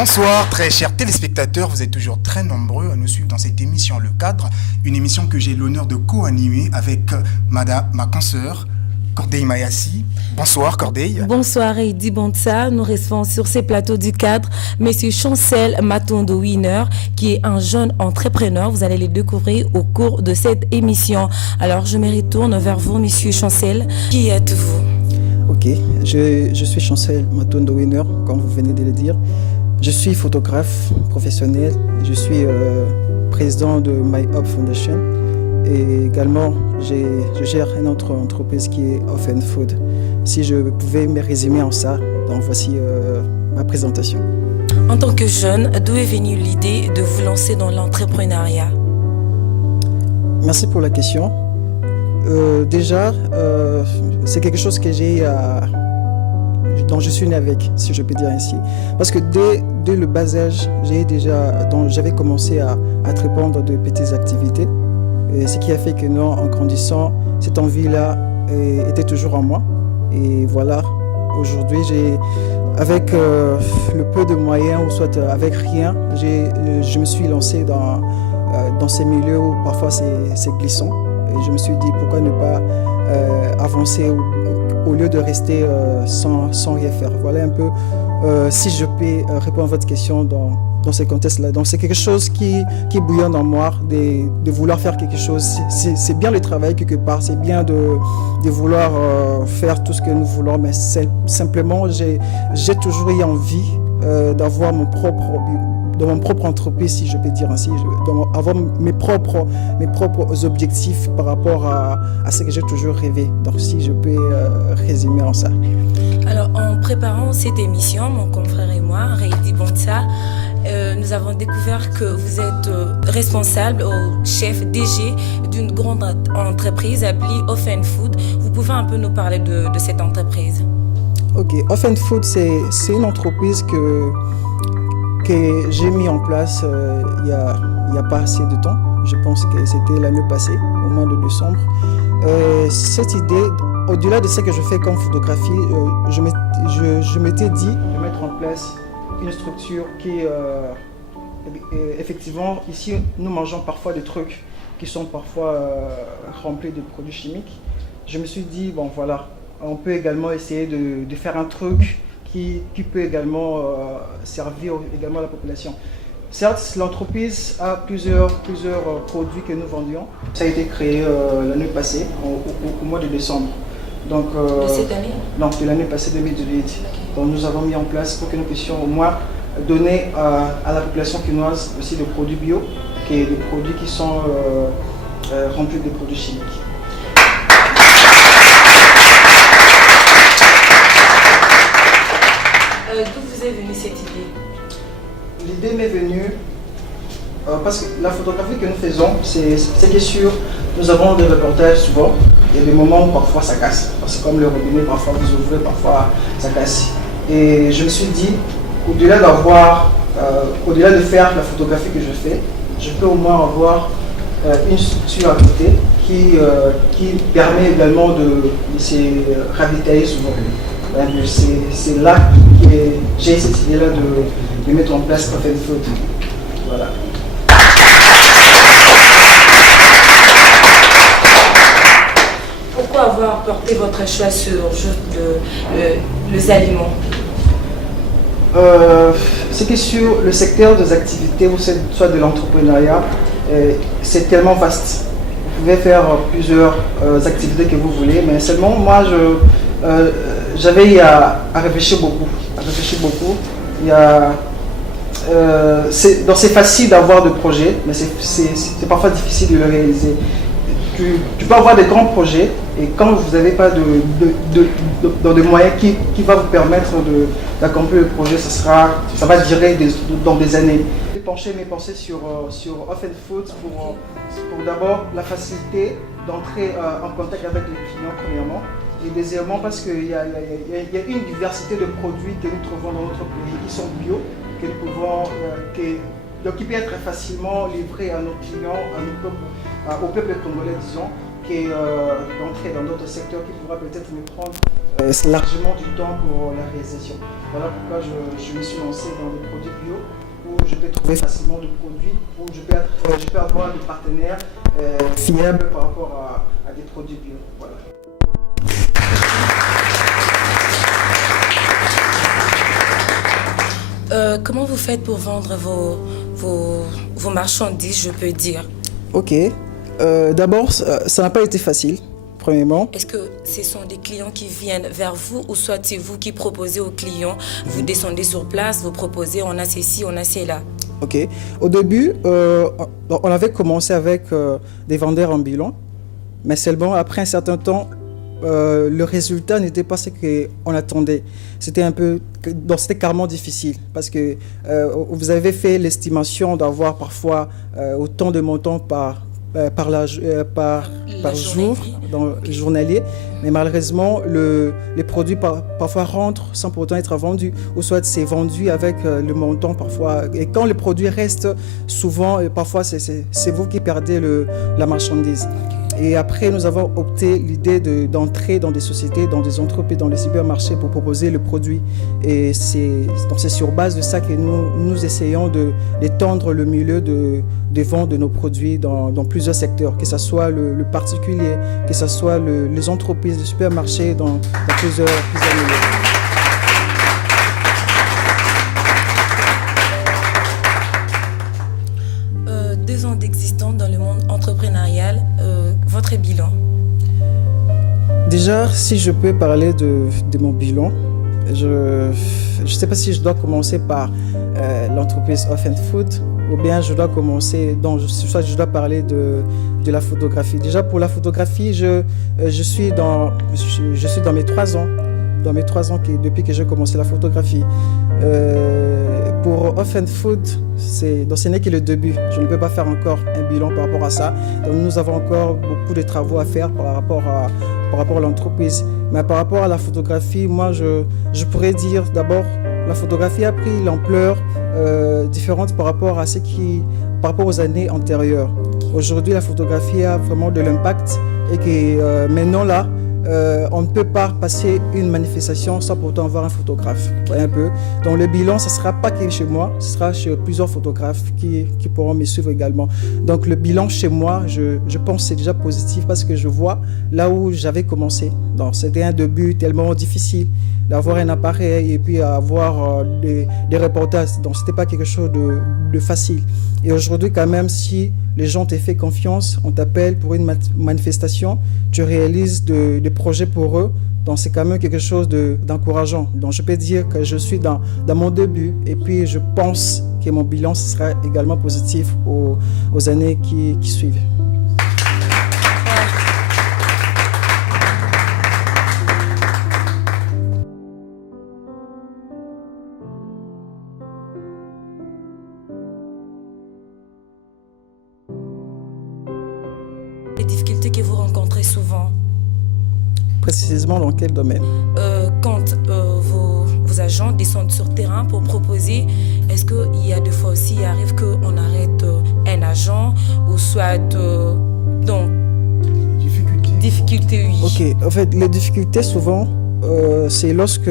Bonsoir très chers téléspectateurs, vous êtes toujours très nombreux à nous suivre dans cette émission Le Cadre, une émission que j'ai l'honneur de co-animer avec ma consoeur Cordeille Mayassi. Bonsoir Cordeille. Bonsoir Heidi Bontsa, nous recevons sur ces plateaux du Cadre Monsieur Chancel Matondo-Winner qui est un jeune entrepreneur, vous allez le découvrir au cours de cette émission. Alors je me retourne vers vous Monsieur Chancel, qui êtes-vous? Ok, je suis Chancel Matondo-Winner, comme vous venez de le dire. Je suis photographe professionnel, je suis président de My Hub Foundation et également je gère une autre entreprise qui est Off & Food. Si je pouvais me résumer en ça, donc voici ma présentation. En tant que jeune, d'où est venue l'idée de vous lancer dans l'entrepreneuriat? Merci pour la question. Déjà, c'est quelque chose que dont je suis né avec, si je peux dire ainsi. Parce que dès le bas âge, j'avais commencé à entreprendre de petites activités. Et ce qui a fait que non, en grandissant, cette envie-là était toujours en moi. Et voilà, aujourd'hui, avec le peu de moyens, ou soit avec rien, je me suis lancé dans ces milieux où parfois c'est glissant. Et je me suis dit, pourquoi ne pas avancer au lieu de rester sans rien faire. Voilà un peu, si je peux répondre à votre question dans ce contexte-là. Donc c'est quelque chose qui bouillonne en moi, de vouloir faire quelque chose. C'est bien le travail quelque part, c'est bien de vouloir faire tout ce que nous voulons, mais simplement j'ai toujours eu envie d'avoir mon propre entreprise, si je peux dire ainsi, avoir mes propres objectifs par rapport à ce que j'ai toujours rêvé. Donc si je peux résumer en ça. Alors en préparant cette émission, mon confrère et moi, Heidi Bontsa, nous avons découvert que vous êtes responsable ou chef DG d'une grande entreprise appelée Off & Food. Vous pouvez un peu nous parler de cette entreprise? Ok, Off & Food, c'est une entreprise que j'ai mis en place il y a pas assez de temps. Je pense que c'était l'année passée, au mois de décembre. Cette idée, au-delà de ce que je fais comme photographie, je m'étais dit de mettre en place une structure qui, effectivement, ici, nous mangeons parfois des trucs qui sont parfois remplis de produits chimiques. Je me suis dit, bon voilà, on peut également essayer de faire un truc qui peut également servir également à la population. Certes, l'entreprise a plusieurs produits que nous vendions. Ça a été créé l'année passée, au mois de décembre. Donc, de cette année? Non, de l'année passée 2018. Okay. Donc nous avons mis en place pour que nous puissions au moins donner à la population quinoise aussi des produits bio, des produits qui sont remplis de produits chimiques. D'où vous est venue cette idée? L'idée m'est venue parce que la photographie que nous faisons, c'est que sûr, nous avons des reportages souvent. Il y a des moments où parfois ça casse. Parce que comme le robinet, parfois vous ouvrez, parfois ça casse. Et je me suis dit, au-delà de faire la photographie que je fais, je peux au moins avoir une structure à côté qui permet également de se ravitailler souvent. C'est là que j'ai cette idée-là de mettre en place Off & Food. Voilà. Pourquoi avoir porté votre choix sur les aliments? C'est que sur le secteur des activités ou soit de l'entrepreneuriat, c'est tellement vaste. Vous pouvez faire plusieurs activités que vous voulez, mais seulement moi j'avais à réfléchir beaucoup. Donc c'est facile d'avoir des projets, mais c'est parfois difficile de le réaliser. Tu peux avoir des grands projets et quand vous n'avez pas de moyens qui va vous permettre d'accomplir le projet, ça va durer dans des années. J'ai penché mes pensées sur Off & Food pour d'abord la facilité d'entrer en contact avec les clients premièrement. Et deuxièmement parce qu'il y a une diversité de produits que nous trouvons dans notre pays qui sont bio, que nous pouvons, qui peut être facilement livré à nos clients, au peuple congolais disons, d'entrer dans d'autres secteurs qui pourra peut-être me prendre largement du temps pour la réalisation. Voilà pourquoi je me suis lancé dans des produits bio où je peux trouver facilement des produits, où je peux avoir des partenaires fiables par rapport à des produits bio. Voilà. Comment vous faites pour vendre vos marchandises, je peux dire? Ok. D'abord, ça n'a pas été facile, premièrement. Est-ce que ce sont des clients qui viennent vers vous ou soit c'est vous qui proposez aux clients? Vous descendez sur place, vous proposez, on a ceci, on a cela. Ok. Au début, on avait commencé avec des vendeurs ambulants, mais seulement après un certain temps, le résultat n'était pas ce qu'on attendait. C'était c'était carrément difficile parce que vous avez fait l'estimation d'avoir parfois autant de montants par jour, journalier, mais malheureusement les produits parfois rentrent sans pour autant être vendus, ou soit c'est vendu avec le montant parfois, et quand le produit reste, souvent parfois c'est vous qui perdez la marchandise. Et après, nous avons opté l'idée d'entrer dans des sociétés, dans des entreprises, dans les supermarchés pour proposer le produit. Et c'est sur base de ça que nous essayons d'étendre le milieu de vente de nos produits dans plusieurs secteurs, que ce soit le particulier, que ce soit les entreprises, les supermarchés, dans plusieurs milieux. 2 ans d'existence dans le monde entrepreneurial, votre bilan? Déjà, si je peux parler de mon bilan, je ne sais pas si je dois commencer par l'entreprise Off and Food ou bien je dois commencer, soit je dois parler de la photographie. Déjà pour la photographie, je suis dans mes 3 ans. Dans mes 3 ans depuis que j'ai commencé la photographie. Pour Off and Food, ce n'est que le début. Je ne peux pas faire encore un bilan par rapport à ça. Donc nous avons encore beaucoup de travaux à faire par rapport à l'entreprise. Mais par rapport à la photographie, moi je pourrais dire d'abord, la photographie a pris l'ampleur différente par rapport aux années antérieures. Aujourd'hui, la photographie a vraiment de l'impact et que maintenant là, on ne peut pas passer une manifestation sans pourtant avoir un photographe. Vous voyez un peu. Donc le bilan, ce ne sera pas que chez moi, ce sera chez plusieurs photographes qui pourront me suivre également. Donc le bilan chez moi, je pense que c'est déjà positif parce que je vois là où j'avais commencé. Donc c'était un début tellement difficile d'avoir un appareil et puis avoir des reportages. Donc c'était pas quelque chose de facile. Et aujourd'hui quand même, si les gens te font confiance, on t'appelle pour une manifestation, tu réalises des projets pour eux, donc c'est quand même quelque chose d'encourageant. Donc je peux dire que je suis dans mon début et puis je pense que mon bilan sera également positif aux années qui suivent. Les difficultés que vous rencontrez souvent? Précisément dans quel domaine? Quand vos agents descendent sur terrain pour proposer, est-ce qu'il y a des fois aussi, il arrive qu'on arrête un agent ou soit donc difficultés, oui. Ok, en fait, les difficultés souvent, c'est lorsque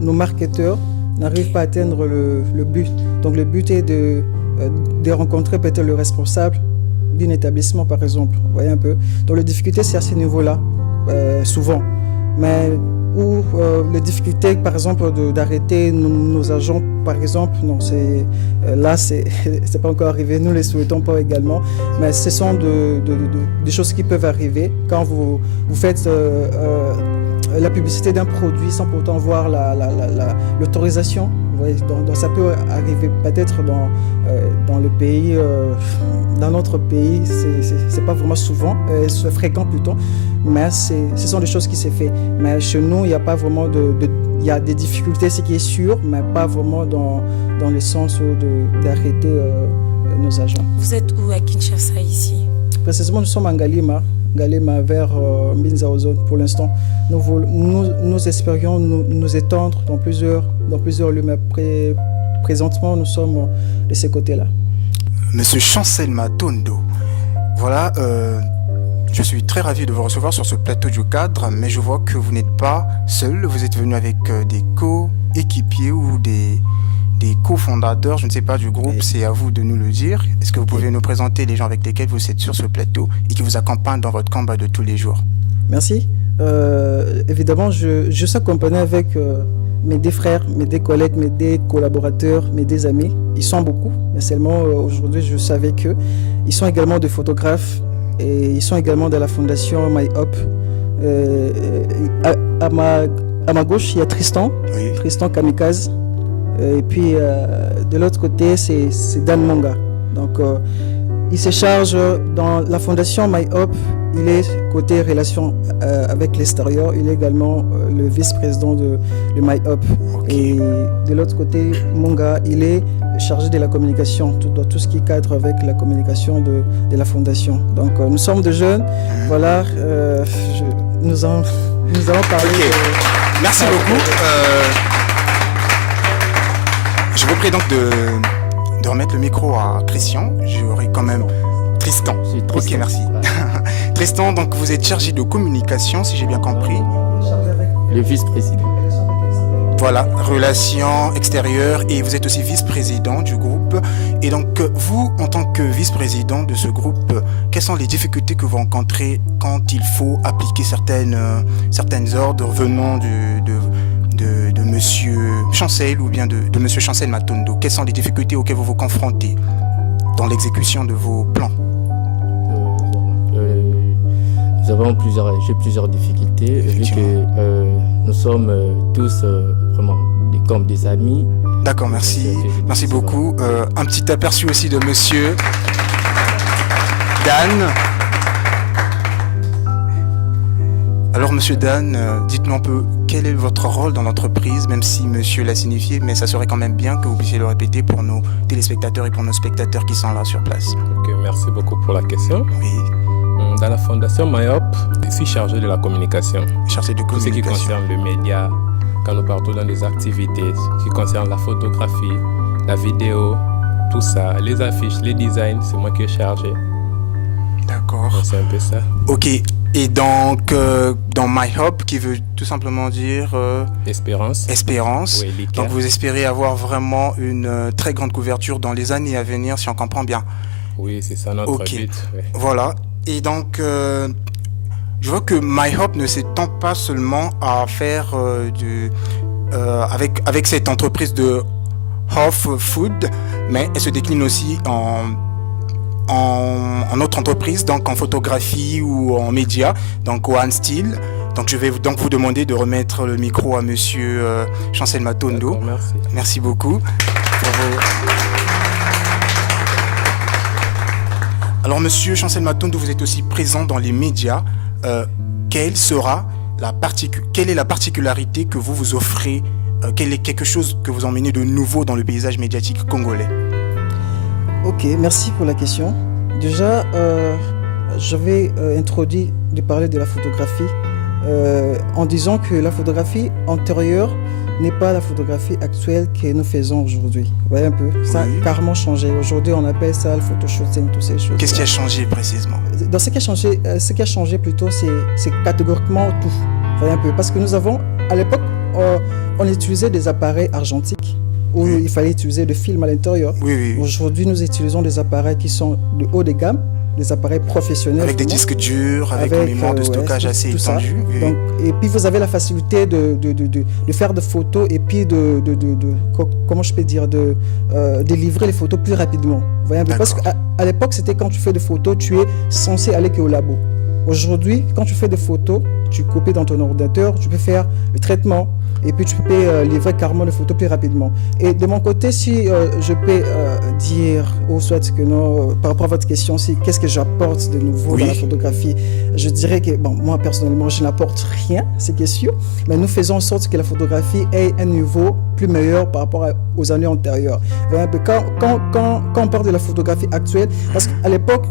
nos marketeurs n'arrivent pas à atteindre le but. Donc le but est de rencontrer peut-être le responsable d'un établissement par exemple, vous voyez un peu. Donc les difficultés c'est à ce niveau-là, souvent. Mais où les difficultés par exemple d'arrêter nos agents par exemple, non, c'est pas encore arrivé, nous les souhaitons pas également, mais ce sont des choses qui peuvent arriver quand vous faites la publicité d'un produit sans pourtant voir l'autorisation. Donc ça peut arriver peut-être dans le pays, dans notre pays, c'est pas vraiment souvent, c'est fréquent plutôt, mais ce sont des choses qui se font. Mais chez nous, il n'y a pas vraiment il y a des difficultés, ce qui est sûr, mais pas vraiment dans le sens d'arrêter nos agents. Vous êtes où à Kinshasa ici? Précisément, nous sommes en Galima vers Mbinza-Ozone pour l'instant. Nous espérions nous étendre dans plusieurs lieux, mais présentement nous sommes de ces côtés-là. Monsieur Chancel Matondo, voilà, Je suis très ravi de vous recevoir sur ce plateau du cadre, mais je vois que vous n'êtes pas seul. Vous êtes venu avec des co-équipiers ou des cofondateurs, je ne sais pas, du groupe. C'est à vous de nous le dire. Est-ce que vous pouvez nous présenter les gens avec lesquels vous êtes sur ce plateau et qui vous accompagnent dans votre combat de tous les jours? Merci. Évidemment, je suis accompagné avec mes deux frères, mes deux collègues, mes deux collaborateurs, mes deux amis. Ils sont beaucoup, mais seulement aujourd'hui, je suis avec eux. Ils sont également des photographes et ils sont également de la fondation MyHop. À ma gauche, il y a Tristan, Oui. Tristan Kamikaze. Et puis de l'autre côté, c'est Dan Monga. Donc il se charge dans la fondation MyHop. Il est côté relations avec l'extérieur. Il est également le vice-président de MyHop. Okay. Et de l'autre côté, Monga, il est chargé de la communication, tout ce qui cadre avec la communication de la fondation. Donc nous sommes de jeunes. Voilà, nous allons parler. Okay. Merci beaucoup. Je vous prie donc de remettre le micro à Christian. J'aurai quand même Tristan. Ok, merci. Tristan, donc vous êtes chargé de communication, si j'ai bien compris. Le vice-président. Voilà, relations extérieures, et vous êtes aussi vice-président du groupe. Et donc vous, en tant que vice-président de ce groupe, quelles sont les difficultés que vous rencontrez quand il faut appliquer certaines ordres venant de Monsieur Chancel ou bien de Monsieur Chancel Matondo? Quelles sont les difficultés auxquelles vous vous confrontez dans l'exécution de vos plans? J'ai plusieurs difficultés, vu que nous sommes tous vraiment comme des amis. D'accord, merci. Merci beaucoup. Un petit aperçu aussi de Monsieur Dan. Alors, Monsieur Dan, dites-nous un peu quel est votre rôle dans l'entreprise, même si Monsieur l'a signifié, mais ça serait quand même bien que vous puissiez le répéter pour nos téléspectateurs et pour nos spectateurs qui sont là sur place. Ok, merci beaucoup pour la question. Oui, Dans la fondation MyHop, je suis chargé de la communication. chargé de Tout ce qui communication. concerne le média, quand nous partons dans des activités, ce qui concerne la photographie, la vidéo, tout ça, les affiches, les designs, c'est moi qui est chargé. D'accord. Donc, c'est un peu ça. Ok. Et donc, dans MyHop, qui veut tout simplement dire Espérance. espérance. Oui, l'ICA. Donc, vous espérez avoir vraiment une très grande couverture dans les années à venir, si on comprend bien. Oui, c'est ça notre Ok. but. Oui. Voilà. Et donc, je vois que MyHop ne s'étend pas seulement à faire avec cette entreprise de Off Food, mais elle se décline aussi en autre entreprise, donc en photographie ou en médias, donc au Handstyle. Donc je vais donc vous demander de remettre le micro à Monsieur Chancel Matondo. D'accord, merci. Merci beaucoup. Alors, Monsieur Chancel Matondo, vous êtes aussi présent dans les médias. Quelle est la particularité que vous vous offrez? Quel est quelque chose que vous emmenez de nouveau dans le paysage médiatique congolais? Ok, merci pour la question. Déjà, je vais introduire de parler de la photographie en disant que la photographie antérieure n'est pas la photographie actuelle que nous faisons aujourd'hui. Vous voyez un peu, ça Oui. a carrément changé. Aujourd'hui, on appelle ça le photoshooting, toutes ces choses. Qu'est-ce qui a changé précisément? Dans ce qui a changé plutôt, c'est catégoriquement tout. Vous voyez un peu, parce que nous avons, à l'époque, on utilisait des appareils argentiques où Oui. il fallait utiliser des films à l'intérieur. Oui. Aujourd'hui, nous utilisons des appareils qui sont de haut de gamme, des appareils professionnels. Avec des vraiment, disques durs, avec une mémoire de stockage assez tout ça. étendue. Oui. Donc, et puis vous avez la facilité de faire des photos et puis comment je peux dire, de livrer les photos plus rapidement. Vous voyez un peu, parce D'accord. qu'à l'époque, c'était quand tu fais des photos, tu es censé aller au labo. Aujourd'hui, quand tu fais des photos, tu copies dans ton ordinateur, tu peux faire le traitement et puis tu peux livrer carrément les photos plus rapidement. Et de mon côté, si je peux dire, ou soit que non, par rapport à votre question, qu'est-ce que j'apporte de nouveau Oui. dans la photographie, je dirais que, bon, moi personnellement, je n'apporte rien, c'est question, mais nous faisons en sorte que la photographie ait un niveau plus meilleur par rapport aux années antérieures. Vous voyez un peu, quand on parle de la photographie actuelle, parce qu'à l'époque,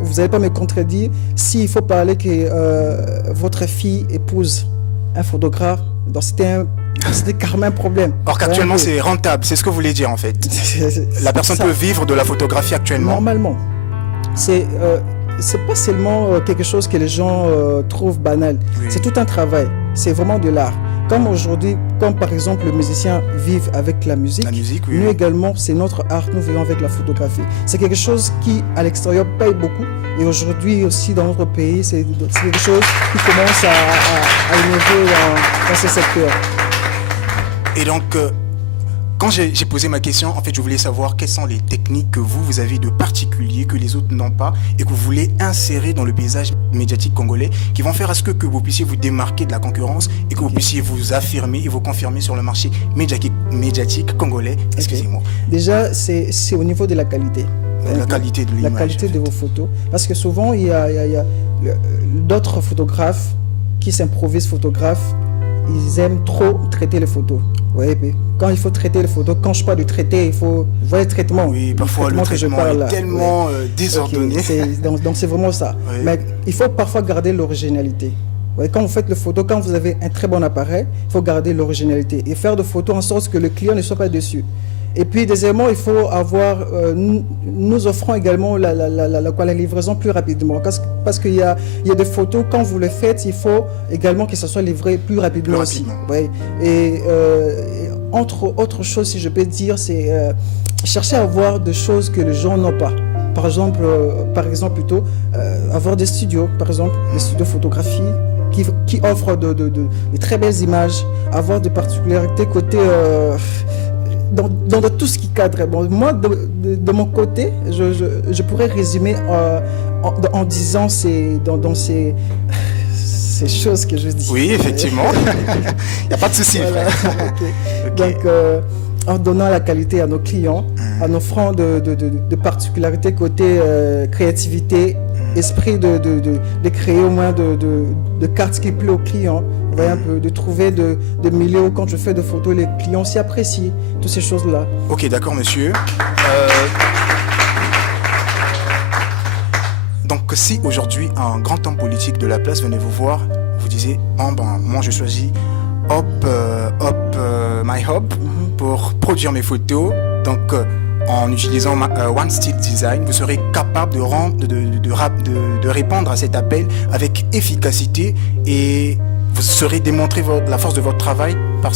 vous n'allez pas me contredire, s'il faut parler que votre fille épouse un photographe, donc c'était carrément un problème. Or qu'actuellement c'est rentable, c'est ce que vous voulez dire en fait. La personne ça. peut vivre de la photographie actuellement. Normalement, c'est c'est pas seulement quelque chose que les gens trouvent banal. Oui. C'est tout un travail. C'est vraiment de l'art. Comme aujourd'hui, comme par exemple les musiciens vivent avec la musique, oui. nous également, c'est notre art, nous vivons avec la photographie. C'est quelque chose qui, à l'extérieur, paye beaucoup. Et aujourd'hui aussi, dans notre pays, c'est quelque chose qui commence à innover dans ce secteur. Et donc, quand j'ai posé ma question, en fait, je voulais savoir quelles sont les techniques que vous avez de particulier, que les autres n'ont pas, et que vous voulez insérer dans le paysage médiatique congolais, qui vont faire à ce que vous puissiez vous démarquer de la concurrence et que vous puissiez vous affirmer et vous confirmer sur le marché médiatique congolais. Excusez-moi. Déjà, c'est au niveau de la qualité. La qualité de l'image. La qualité de vos photos. Parce que souvent, il y a d'autres photographes qui s'improvisent photographes. Ils aiment trop traiter les photos. Ouais, quand il faut traiter les photos, quand je parle de traiter, il faut voir le traitement. Oui, parfois le traitement est tellement désordonné. Donc c'est vraiment ça. Oui. Mais il faut parfois garder l'originalité. Ouais, quand vous faites les photos, quand vous avez un très bon appareil, il faut garder l'originalité et faire des photos en sorte que le client ne soit pas déçu. Et puis, deuxièmement, il faut avoir... nous offrons également la livraison plus rapidement. Parce qu'il y a des photos, quand vous les faites, il faut également que ça soit livré plus rapidement aussi. Ouais. Et entre autres choses, si je peux dire, c'est chercher à avoir des choses que les gens n'ont pas. Par exemple plutôt, avoir des studios, par exemple, des studios de photographie qui offrent de très belles images, avoir des particularités côté... Dans tout ce qui cadre. Bon, moi, de mon côté, je pourrais résumer en disant dans ces choses que je dis. Oui, effectivement. Il n'y a pas de souci. Voilà. Okay. Donc, en donnant la qualité à nos clients, en offrant de particularités côté créativité, esprit de créer au moins de cartes qui plaît aux clients. Un peu, de trouver de milieux où quand je fais des photos, les clients s'y apprécient, toutes ces choses-là. Ok, d'accord, monsieur. Donc, si aujourd'hui un grand homme politique de la place venait vous voir, vous disiez, moi je choisis My Hub pour produire mes photos. Donc, en utilisant One Still Design, vous serez capable de répondre à cet appel avec efficacité et vous saurez démontrer la force de votre travail par